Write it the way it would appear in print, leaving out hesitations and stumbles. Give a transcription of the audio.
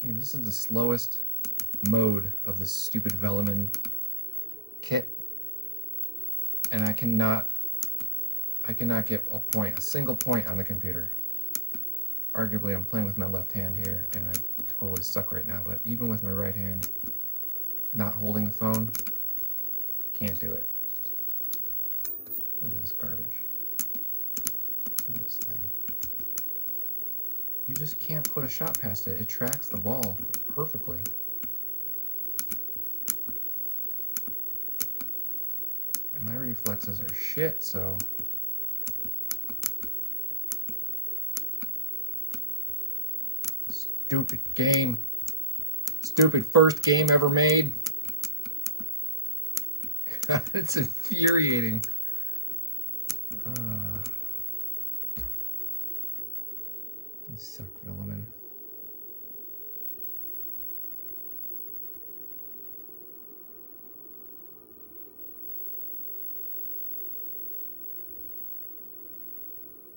Dude, this is the slowest mode of this stupid Velleman kit. And I cannot get a single point on the computer. Arguably, I'm playing with my left hand here, and I totally suck right now, but even with my right hand, not holding the phone, can't do it. Look at this garbage. Look at this thing. You just can't put a shot past it. It tracks the ball perfectly. And my reflexes are shit, so... Stupid game. Stupid first game ever made. God, it's infuriating. You suck, Velleman.